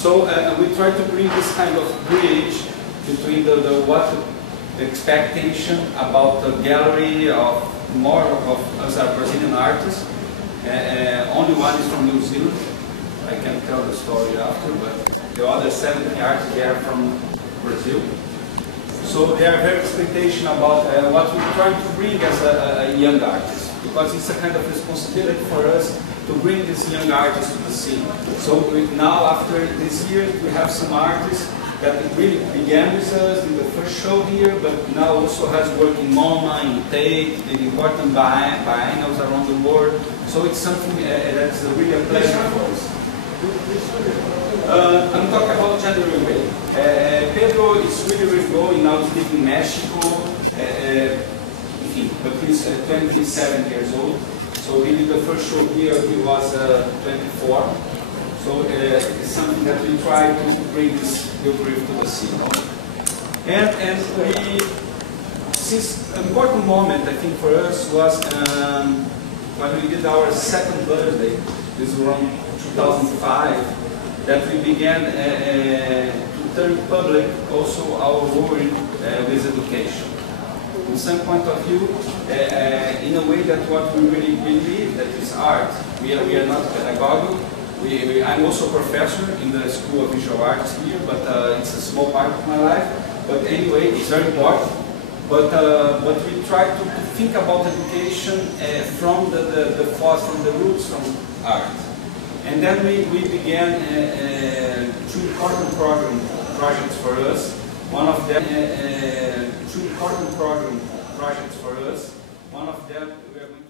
So we try to bring this kind of bridge between the expectation about the gallery of more of us are Brazilian artists. Only one is from New Zealand. I can tell the story after, but the other 70 artists they are from Brazil. So they are very expectation about what we try to bring as a young artist, because it's a kind of responsibility for us to bring these young artists to the scene. So now, after this year, we have some artists that really began with us in the first show here, but now also has work in MoMA, in Tate, in important biennials around the world. So it's something that's really a pleasure for us. I'm talking about January Way. Pedro is really growing now, he's living in Mexico, but he's 27 years old. So he did the first show here, he was 24. So it's something that we try to bring this new brief to the scene. And we, since an important moment I think for us was when we did our second birthday, this was around 2005, that we began to turn public also our work with education. In some point of view, in a way that what we really believe that is art. We are not pedagogical. I'm also a professor in the School of Visual Arts here, but it's a small part of my life. But anyway, it's very important. But we try to think about education from from the roots from art. And then we began two important projects for us. One of them, two important projects for us. One of them we are going to